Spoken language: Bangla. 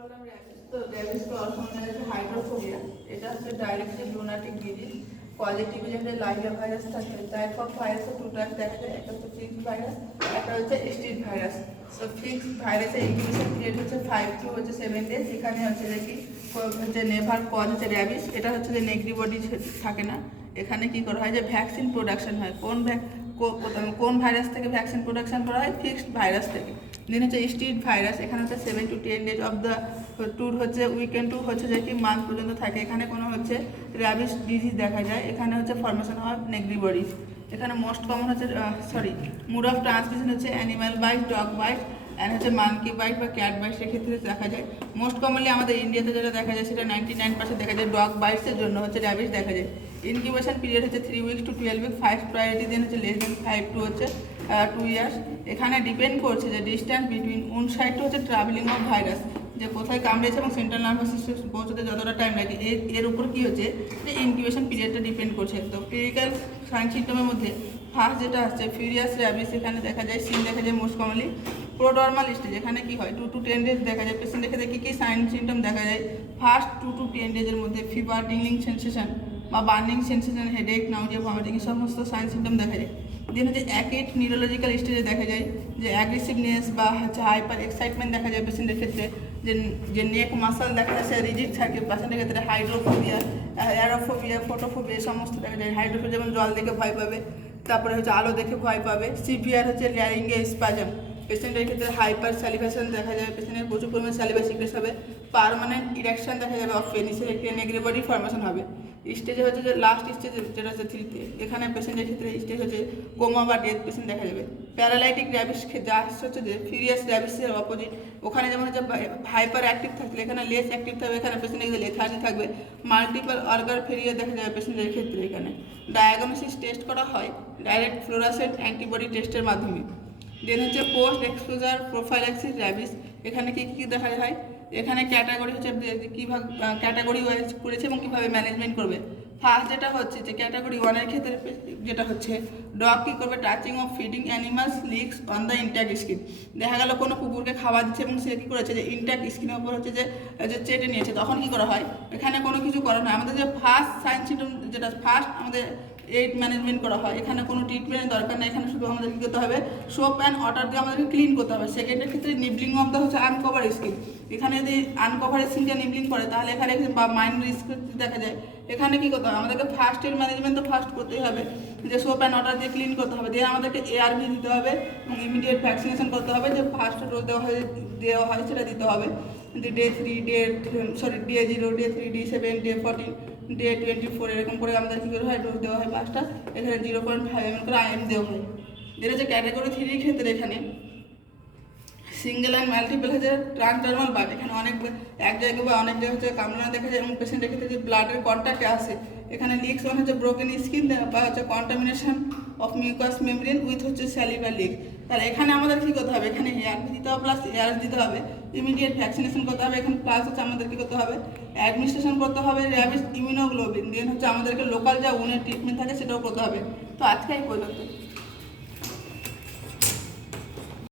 বললাম র্যাবিস, তো র্যাবিসকে অসম্মান আছে হাইড্রোফোবিয়া। এটা হচ্ছে ডাইরেক্টলি জুনাটিক ডিজিজ। পজিটিভ যেটা লাইভা ভাইরাস থাকে, টাইপ অফ ভাইরাসে টু টাইপ দেখা যায়। একটা হচ্ছে ফিক্সড ভাইরাস, একটা হচ্ছে স্ট্রিট ভাইরাস। তো ফিক্সড ভাইরাসের ইনকিউবেশন পিরিয়ড হচ্ছে 5 to 7 days। এখানে হচ্ছে যে কি হচ্ছে নেভার কজ হচ্ছে র্যাবিস। এটা হচ্ছে যে নেগেটিভ বডি থাকে না। এখানে কি করা হয় যে ভ্যাকসিন প্রোডাকশন হয়। কোন ভাইরাস থেকে ভ্যাকসিন প্রোডাকশন করা হয়? ফিক্সড ভাইরাস থেকে। দেন হচ্ছে স্ট্রিট ভাইরাস, এখানে হচ্ছে 7 to 10 days of the tour হচ্ছে উইকেন্ড টু হচ্ছে যে কি মান্থ পর্যন্ত থাকে। এখানে কোনো হচ্ছে র্যাবিস ডিজিজ দেখা যায়। এখানে হচ্ছে ফর্মেশন হয় নেগেটিভ বডি। এখানে মোস্ট কমন হচ্ছে মোড অফ ট্রান্সমিশন হচ্ছে animal bite, dog bite and হচ্ছে মানকি বাইট বা ক্যাট বাইট, সেক্ষেত্রে দেখা যায়। মোস্ট কমনলি আমাদের ইন্ডিয়াতে যেটা দেখা যায় সেটা 99% দেখা যায় ডগ বাইটসের জন্য হচ্ছে র্যাবিস দেখা যায়। ইনকিউবেশন পিরিয়ড হচ্ছে 3 weeks to 12 weeks। First priority দেন হচ্ছে লেস দেন 5 to হচ্ছে 2 years। এখানে ডিপেন্ড করছে যে ডিস্ট্যান্স বিটুইন উন সাইড টু হচ্ছে ট্রাভেলিং অফ ভাইরাস, যে কোথায় কামড়েছে এবং সেন্ট্রাল নার্ভাস সিস্টেম পৌঁছতে যতটা টাইম লাগে এর উপর কী হচ্ছে যে ইনকিউবেশন পিরিয়ডটা ডিপেন্ড করছে। তো ক্লিনিক্যাল সাইন সিমটমের মধ্যে ফার্স্ট যেটা আসছে ফিউরিয়াস র্যাবিস। এখানে দেখা যায় সিন দেখা যায় মোস্ট কমনলি প্রোডর্মাল স্টেজ। এখানে কি হয় 2 to 10 days দেখা যায়। পেশেন্টের ক্ষেত্রে কী কী সাইন সিমটম দেখা যায়? ফার্স্ট 2 to 10 days এর মধ্যে ফিভার, টিংলিং সেন্সেশন বা বার্নিং সেন্সেশন, হেডেক, নাউজিয়া, ভমিটিং এই সমস্ত সাইন সিমটম দেখা যায়। দেন হচ্ছে অ্যাকিট নিউরোলজিক্যাল স্টেজে দেখা যায় যে অ্যাগ্রেসিভনেস বা হচ্ছে হাইপার এক্সাইটমেন্ট দেখা যায় পেশেন্টের ক্ষেত্রে। যে নেক মাসাল দেখা যাচ্ছে রিজিড থাকে পেশেন্টের ক্ষেত্রে। হাইড্রোফোবিয়া, অ্যারোফোবিয়া, ফোটোফোবিয়া এই সমস্ত দেখা যায়। হাইড্রোফোবিয়া যেমন জল দেখে ভয় পাবে, তারপরে হচ্ছে আলো দেখে ভয় পাবে। সিভিয়ার হচ্ছে ল্যারিঙ্গে স্পাজম। পেশেন্টের ক্ষেত্রে হাইপার স্যালিভেশন দেখা যাবে, পেশেন্টের প্রচুর পরিমাণে স্যালিভা সিক্রেট হবে। পার্মানেন্ট ইরেকশন দেখা যাবে অফ পেনিসের একটি নেগেটিভ বডি ফর্মেশন হবে। স্টেজে হচ্ছে যে লাস্ট স্টেজ যেটা হচ্ছে 3তে, এখানে পেশেন্টের ক্ষেত্রে স্টেজ হচ্ছে কোমা বা ডেথ পেশেন্ট দেখা যাবে। প্যারালাইটিক র্যাবিস যা হচ্ছে যে ফিউরিয়াস র্যাবিসের অপোজিট। ওখানে যেমন হচ্ছে হাইপার অ্যাক্টিভ থাকলে এখানে লেস অ্যাক্টিভ থাকবে, এখানে পেশেন্টের ক্ষেত্রে লেথার্জি থাকবে। মাল্টিপল অর্গান ফেরিয়া দেখা যাবে পেশেন্টের ক্ষেত্রে। এখানে ডায়াগনোসিস টেস্ট করা হয় ডাইরেক্ট ফ্লোরাসেন্ট অ্যান্টিবডি টেস্টের মাধ্যমে। দেন হচ্ছে পোস্ট এক্সপোজার প্রোফাইল্যাক্সিস র্যাবিস। এখানে কী কী দেখা হয়? এখানে ক্যাটাগরি হচ্ছে কীভাবে ক্যাটাগরি ওয়াইজ করেছে এবং কীভাবে ম্যানেজমেন্ট করবে। ফার্স্ট যেটা হচ্ছে যে ক্যাটাগরি 1-এর ক্ষেত্রে যেটা হচ্ছে ডগ কী করবে? Touching of feeding animals leaks on the intact skin. দেখা গেল কোনো কুকুরকে খাবার দিচ্ছে এবং সে কী করেছে যে ইনট্যাক্ট স্কিনের ওপর হচ্ছে যে চেটে নিয়েছে, তখন কী করা হয়? এখানে কোনো কিছু করা হয়। আমাদের যে ফার্স্ট সাইন সিমটম যেটা ফার্স্ট আমাদের এইড ম্যানেজমেন্ট করা হয়, এখানে কোনো ট্রিটমেন্টের দরকার নেই। এখানে শুধু আমাদের কী করতে হবে? সোপ অ্যান্ড ওয়াটার দিয়ে আমাদেরকে ক্লিন করতে হবে। সেকেন্ডের ক্ষেত্রে নিবলিং অফ দ্য হচ্ছে আনকভার স্কিন। এখানে যদি আনকভার স্কিনকে নিবলিং করে তাহলে এখানে বা মাইন্ড রিস্ক দেখা যায়। এখানে কী করতে হবে? আমাদেরকে ফার্স্ট এড ম্যানেজমেন্ট তো ফার্স্ট করতেই হবে, যে সোপ অ্যান্ড ওয়াটার দিয়ে ক্লিন করতে হবে। দিয়ে আমাদেরকে ARV দিতে হবে এবং ইমিডিয়েট ভ্যাকসিনেশন করতে হবে। যে ফার্স্ট ডোজ দেওয়া হয় সেটা দিতে হবে। Day 3, day 0, day 3, day 7, day 14, day 24 এরকম করে আমাদের কী করে হয় ডোজ দেওয়া হয় 5টা। এখানে 0.5 ml করে IM দেওয়া হয়। যেটা হচ্ছে ক্যাটাগরি 3-র ক্ষেত্রে এখানে সিঙ্গেল অ্যান্ড মাল্টিপল হচ্ছে ট্রান্সডার্মাল বাট। এখানে অনেক এক জায়গায় বা অনেক জায়গায় হচ্ছে কামড়ানো দেখা যায় এবং পেশেন্টের ক্ষেত্রে যে ব্লাডের কন্ট্যাক্টে আসে এখানে লিক্স মানে হচ্ছে ব্রোকেন স্কিন বা হচ্ছে contamination of mucus membrane with হচ্ছে স্যালিভার লিক। তাহলে এখানে আমাদের কী করতে হবে? এখানে ARV দিতে হবে প্লাস ARS দিতে হবে। ইমিডিয়েট ভ্যাকসিনেশন করতে হবে। এখানে প্লাস হচ্ছে আমাদের কী করতে হবে? অ্যাডমিনিস্ট্রেশন করতে হবে র্যাবিস ইমিউনোগ্লোবিন। দেন হচ্ছে আমাদেরকে লোকাল যা উনের ট্রিটমেন্ট থাকে সেটাও করতে হবে। তো আজকে এই পর্যন্ত।